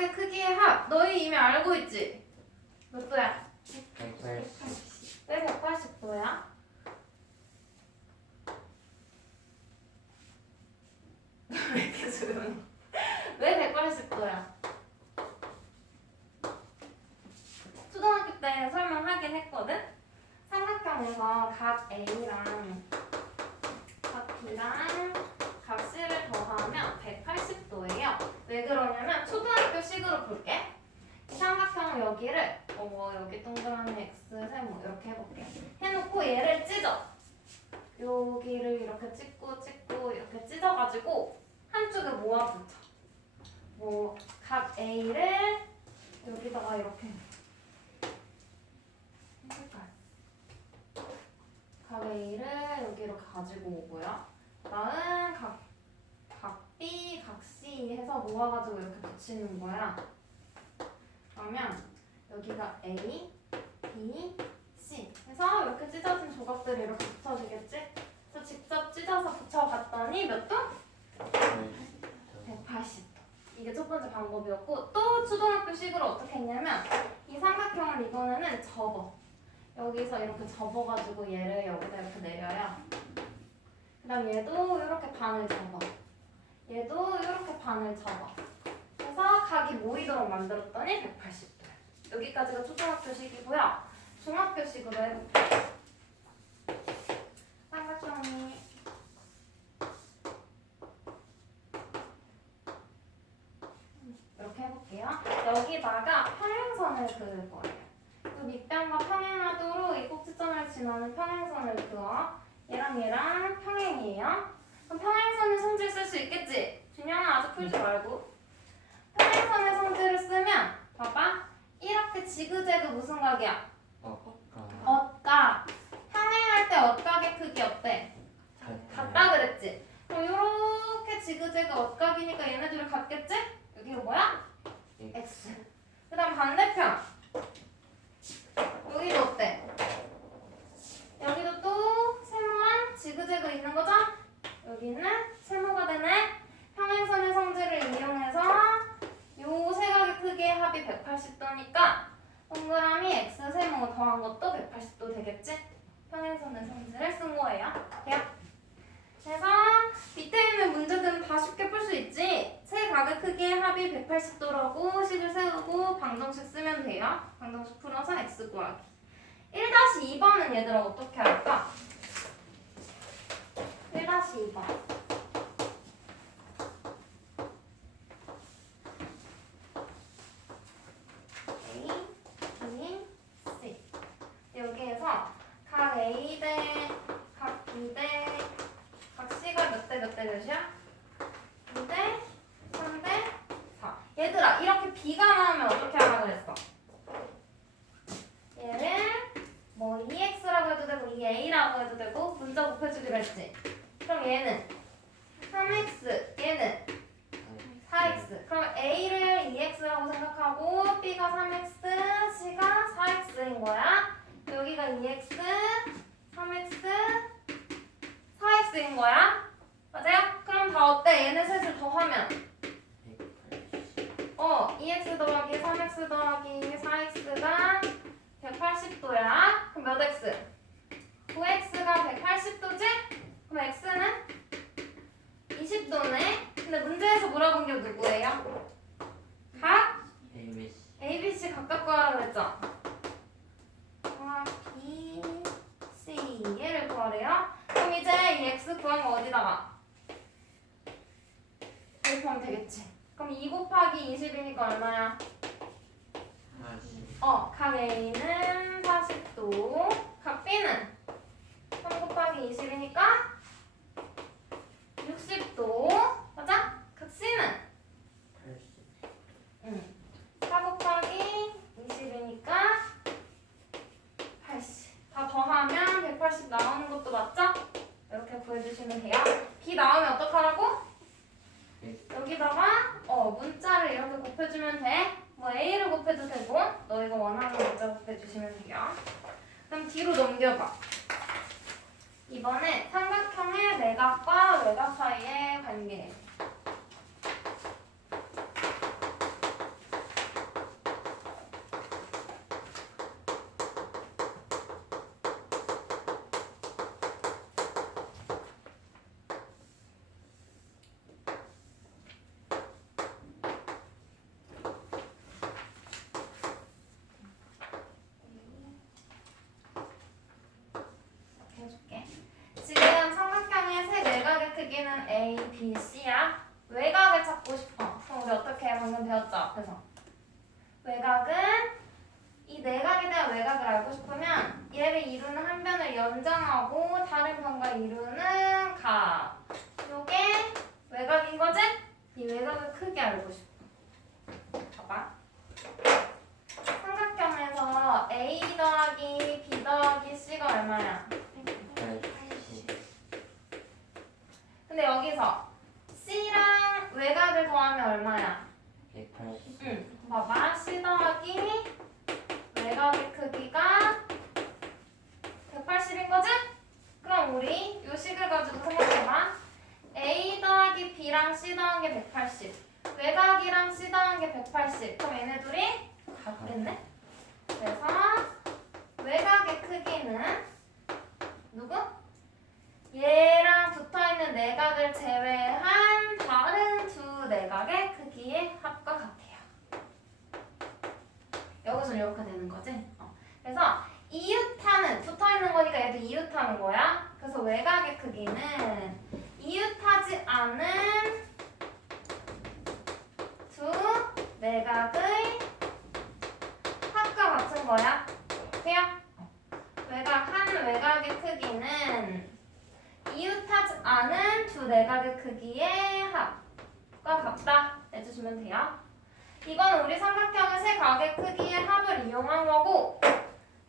외곽의 크기의 합. 너희 이미 알고 있지? 몇 도야? 180 왜 180도야? 왜 이렇게 조용해? 왜 180도야? 초등학교 때 설명하긴 했거든? 삼각형에서 각 A랑 각 B랑 각 C를 더하면 180도예요. 왜 그러냐면 초등학교 식으로 볼게. 이 삼각형 여기를 어, 뭐 여기 동그라미 x 세모 이렇게 해볼게. 해놓고 얘를 찢어. 여기를 이렇게 찍고 찍고 이렇게 찢어가지고 한쪽에 모아붙여. 뭐 각 A를 여기다가 이렇게 해볼까요? 각 A를 여기 이렇게 가지고 오고요. 다음 각, 각 C 해서 모아가지고 이렇게 붙이는 거야. 그러면 여기가 A, B, C 해서 이렇게 찢어진 조각들이 이렇게 붙여지겠지? 그래서 직접 찢어서 붙여봤더니 몇 도? 180도. 이게 첫 번째 방법이었고 또 초등학교식으로 어떻게 했냐면 이 삼각형을 이번에는 접어. 여기서 이렇게 접어가지고 얘를 여기다 이렇게 내려요. 그다음 얘도 이렇게 반을 접어. 얘도 이렇게 반을 접어. 그래서 각이 모이도록 만들었더니 180도. 여기까지가 초등학교식이고요. 중학교식으로 해볼게요. 삼각형이 이렇게 해볼게요. 여기다가 평행선을 그을 거예요. 그 밑변과 평행하도록 이 꼭지점을 지나는 평행선을 그어. 얘랑 얘랑 평행이에요. 그럼 평행선의 성질 쓸 수 있겠지? 준영아 아직 풀지 말고. 평행선의 성질을 쓰면 봐봐. 이렇게 지그재그 무슨 각이야? 엇각. 평행할 때 엇각의 크기 어때? 같다 그랬지? 그럼 이렇게 지그재그 엇각이니까 얘네들이 같겠지? 여기가 뭐야? x. 그 다음 반대편. 여기도 어때? 여기도 또 세모랑 지그재그 있는 거죠? 여기는 세모가 되네. 평행선의 성질을 이용해서 요 세 각의 크기의 합이 180도니까 동그라미 x 세모 더한 것도 180도 되겠지? 평행선의 성질을 쓴 거예요. 돼요? 그래서 밑에 있는 문제들은 다 쉽게 풀 수 있지? 세 각의 크기의 합이 180도라고 식을 세우고 방정식 쓰면 돼요. 방정식 풀어서 x 구하기. 1-2번은 얘들아 어떻게 할까? 1-2번. A, B, C. 여기에서 각 A 대 각 B 대 각 C가 몇 대 몇 대 몇이야? 2대 3대 4. 얘들아 이렇게 B가 나오면 어떻게 하라 그랬어? 얘를 뭐 EX라고 해도 되고 EA라고 해도 되고 분자 곱해주기로 했지. 그럼 얘는 3X, 얘는 4x. 그럼 A를 2x라고 생각하고 B가 3x, C가 4x인 거야. 여기가 2x, 3x, 4x인 거야. 맞아요? 그럼 다 어때? 얘네 셋을 더하면 어 2x 더하기 3x 더하기 4x가 180도야. 그럼 몇 x? 9x가 180도지? 그럼 x는 20도네. 근데 문제에서 물어본 게 누구예요? 각 ABC ABC 각각 구하라 그랬죠? 각 B, C 얘를 구하래요. 그럼 이제 이 x 구한 거 어디다가? 대입하면 되겠지. 그럼 2 곱하기 20이니까 얼마야? 40 어, 각 A는 40도, 각 B는 3 곱하기 20이니까 60도, 맞아? 각 C는 80 응. 4 곱하기 20이니까 80. 다 더하면 180 나오는 것도 맞죠? 이렇게 구해주시면 돼요. B 나오면 어떡하라고? 여기다가 어 문자를 이렇게 곱해주면 돼. 뭐 A를 곱해도 되고 너희가 원하는 문자 곱해주시면 돼요. 그럼 뒤로 넘겨봐. 이번에 삼각형의 내각과 외곽 사이의 관계. A, B, C야. 외곽을 찾고 싶어. 그럼 우리 어떻게 해? 방금 배웠죠? 앞에서. 외곽은 이 내각에 대한 외곽을 알고 싶으면 얘를 이루는 한 변을 연장하고 다른 변과 이루는 각. 요게 외곽인 거지? 이 외곽을 크게 알고 싶어. 봐봐. 삼각형에서 A 더하기 B 더하기 C가 얼마야? 근데 여기서 C랑 외곽을 더하면 얼마야? 180 응. 봐봐. C 더하기 외곽의 크기가 180인 거지? 그럼 우리 요 식을 가지고 생각해봐. A 더하기 B랑 C 더한 게 180. 외곽이랑 C 더한 게 180. 그럼 얘네 둘이 같겠네? 그래서 외곽의 크기는 누구? 얘랑 있는 내각을 제외한 다른 두 내각의 크기의 합과 같아요. 여기서 이렇게 되는 거지? 어. 그래서 이웃하는 붙어 있는 거니까 얘도 이웃하는 거야. 그래서 외곽의 크기는 이웃하지 않은 두 내각의 합과 같은 거야. 돼요? 어. 외곽 한 외곽의 크기는 이웃하지 않은 두 내각의 크기의 합과 같다 내주시면 돼요. 이건 우리 삼각형의 세 각의 크기의 합을 이용한 거고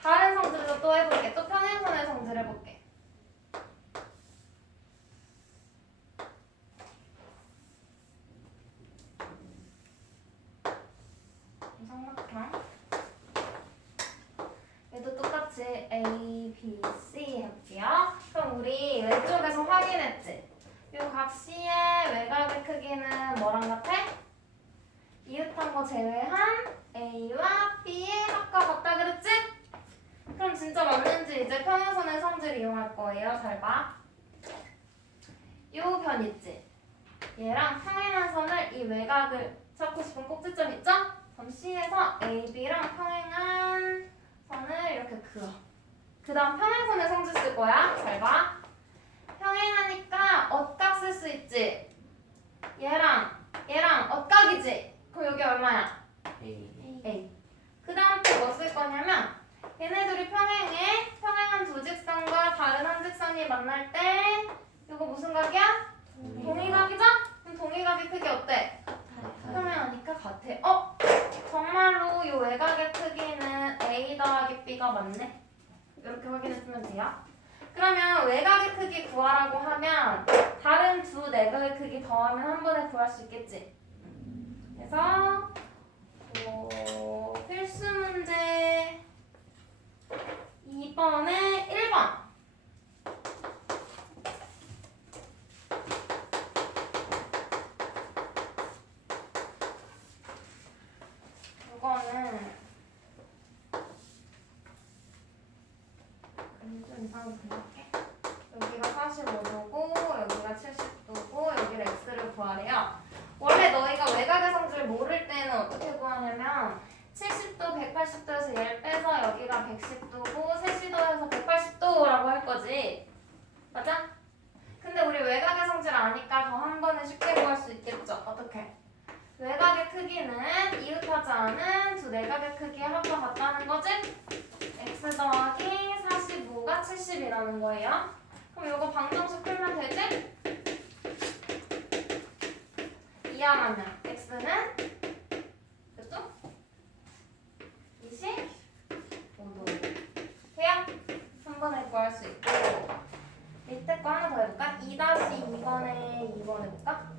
다른 성질도 또 해볼게. 또 평행선의 성질 해볼게. 이 삼각형 얘도 똑같이 A, B, C 해볼게요. 그럼 우리 왼쪽에서 확인했지? 요각 C의 외곽의 크기는 뭐랑 같아? 이웃한 거 제외한 A와 B의 합과 같다 그랬지? 그럼 진짜 맞는지 이제 평행선의 성질을 이용할 거예요. 잘 봐. 요 변 있지? 얘랑 평행한 선을 이 외곽을 찾고 싶은 꼭지점 있죠? 그럼 C에서 AB랑 평행한 선을 이렇게 그어. 그 다음 평행선의 성질 쓸 거야. 잘 봐. 평행하니까 엇각 쓸 수 있지? 얘랑 얘랑 엇각이지? A A. 그 다음 또뭐 쓸 거냐면 얘네들이 평행해. 평행한 두 직선과 다른 한 직선이 만날 때 이거 무슨 각이야? 동의각이죠? 그럼 동의각의 크기 어때? 평행하니까 같아. 어? 정말로 이 외곽의 크기는 A 더하기 B가 맞네? 이렇게 확인해주면 돼요. 그러면 외곽의 크기 구하라고 하면 다른 두 내각의 크기 더하면 한 번에 구할 수 있겠지? 그래서 어, 필수 문제 2번에 1번 이거는 음, 좀 이상하게 생각해 여기가 45도고 여기가 70도고 여기를 x를 구하래요 원래 너희가 외곽의 성질을 모를 때는 어떻게 구하냐면 70도, 180도에서 얘를 빼서 여기가 110도고 세시도에서 180도라고 할 거지. 맞아? 근데 우리 외곽의 성질을 아니까 더 한 번에 쉽게 구할 수 있겠죠. 어떻게? 외곽의 크기는 이웃하지 않은 두 내각의 크기의 합과 같다는 거지? x 더하기 45가 70이라는 거예요. 그럼 이거 방정식 풀면 되지? 이하라면 x는 그죠? 25도 돼요? 3번을 구할 수 있고 밑에 거 하나 더 해볼까? 2-2번에 2번 해볼까?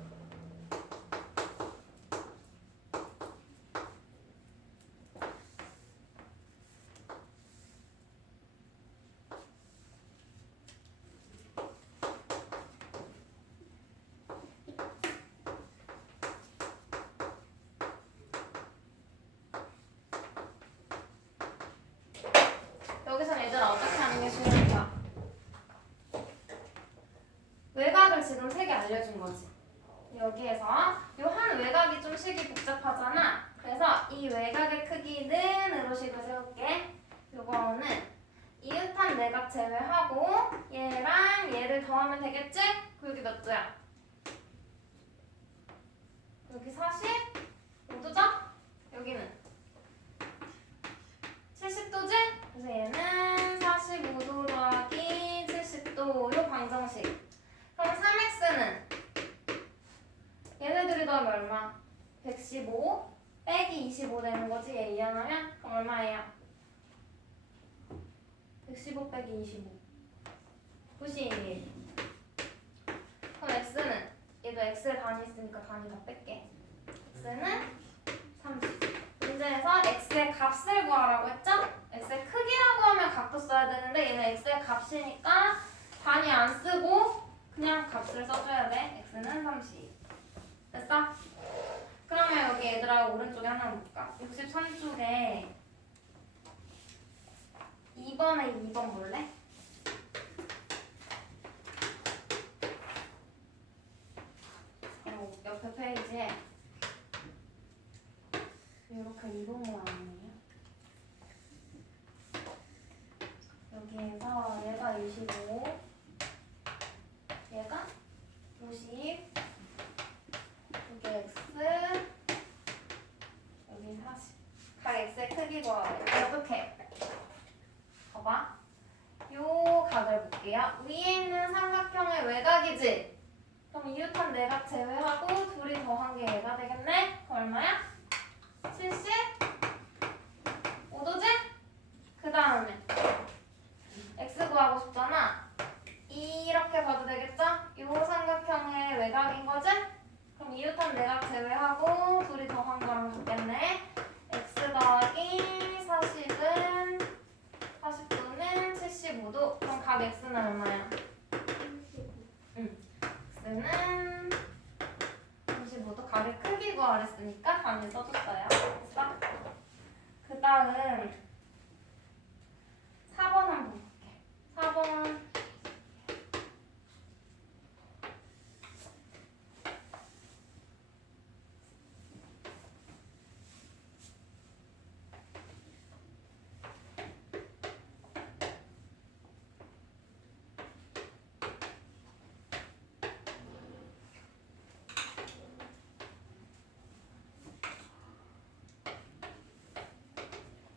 여기서 얘들아 어떻게 하는 게 중요할까? 외곽을 지금 세 개 알려준 거지. 여기에서 요한 외곽이 좀 식이 복잡하잖아. 그래서 이 외곽의 크기는 으로 식을 세울게. 요거는 이웃한 내각 제외하고 얘랑 얘를 더하면 되겠지? 그 여기 몇 도야? 여기 40 5도죠? 여기는 70도지? 그래서 얘는 45도 더하기 70도 요 방정식 그럼 3x는 얘네들이 더하면 얼마? 115 빼기 25 되는 거지 얘 이해하면? 그럼 얼마예요? 115 빼기 25 91 그럼 x는 얘도 x에 단위 있으니까 단위 다 뺄게 x는 30 문제에서 x의 값을 구하라고 했죠? x의 크기라고 하면 값도 써야 되는데 얘는 x의 값이니까 단위 안 쓰고 그냥 값을 써줘야 돼 x는 30 됐어? 그러면 여기 얘들아 오른쪽에 하나 볼까? 63쪽에 2번에 2번 볼래? 어, 옆에 페이지에 이렇게 이동을 나왔네요. 여기에서 얘가 25, 얘가 90, 여기 x, 여기 40. 각 x의 크기 구하래. 어떻게? 봐봐. 요 각을 볼게요. 위에 있는 삼각형의 외곽이지? 그럼 이웃한 내각 제외하고 둘이 더한 게 얘가 되겠네? 얼마야? 70? 5도지? 그 다음에 x 구하고 싶잖아. 이렇게 봐도 되겠죠? 요 삼각형의 외곽인 거지? 그럼 이웃한 내각 제외하고 둘이 더한 거랑 같겠네. x 더하기 40은 40도는 75도. 그럼 각 x는 얼마야? x는 35도 구하랬으니까 단위 써줬어요. 됐어? 그 다음 4번 한번 볼게. 4번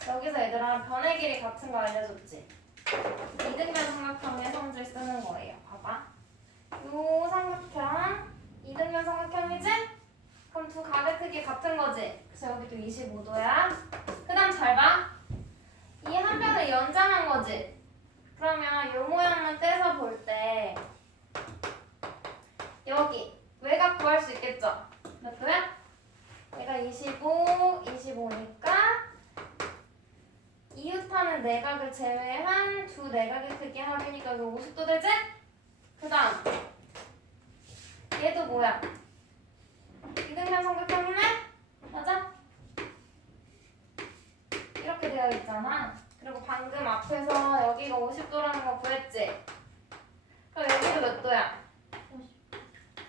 여기서 얘들아 변의 길이 같은 거 알려줬지? 이등변 삼각형의 성질 쓰는 거예요. 봐봐. 요 삼각형 이등변 삼각형이지? 그럼 두 각의 크기 같은 거지? 그래서 여기도 25도야. 그 다음 잘 봐. 이한 변을 연장한 거지? 그러면 요 모양만 떼서 볼 때 여기 외곽 구할 수 있겠죠? 몇 도야? 얘가 25, 25니까 이웃하는 내각을 제외한 두 내각의 크기 합이니까 이거 50도 되지? 그 다음 얘도 뭐야? 이등변 삼각형이네? 맞아? 이렇게 되어 있잖아 그리고 방금 앞에서 여기가 50도라는 거 구했지? 그럼 여기도 몇 도야?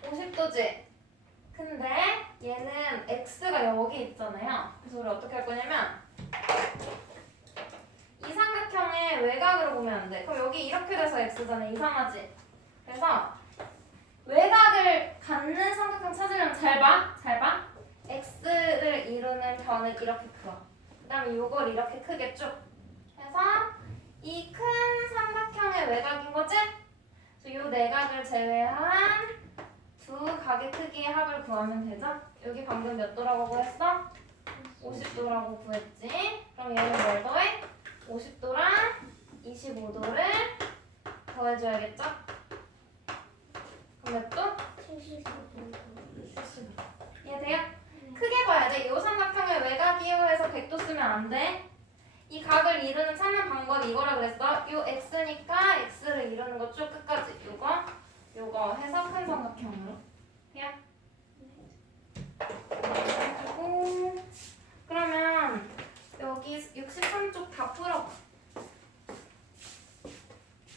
50도지? 근데 얘는 x가 여기 있잖아요 그래서 우리 어떻게 할 거냐면 이 외곽으로 보면 안 돼. 그럼 여기 이렇게 돼서 x잖아. 이상하지? 그래서 외곽을 갖는 삼각형 찾으려면 잘 봐. 잘 봐. x를 이루는 변을 이렇게 그어. 그 다음에 이걸 이렇게 크게 쭉 해서 이 큰 삼각형의 외곽인 거지? 이 내각을 제외한 두 각의 크기의 합을 구하면 되죠? 여기 방금 몇 도라고 구했어? 50도라고 구했지? 그럼 얘는 뭘 더해? 50도랑 25도를 더해줘야겠죠? 그럼 몇 도? 75. 이해돼요? 크게 봐야 돼. 이 삼각형의 외곽 이용해서 100도 쓰면 안 돼. 이 각을 이루는 찾는 방법이 이거라 그랬어. 요 x니까 x를 이루는 거 쭉 끝까지. 요거, 요거 해서 큰 삼각형으로. 그냥. 그리고 그러면 여기 63쪽 다 풀어봐.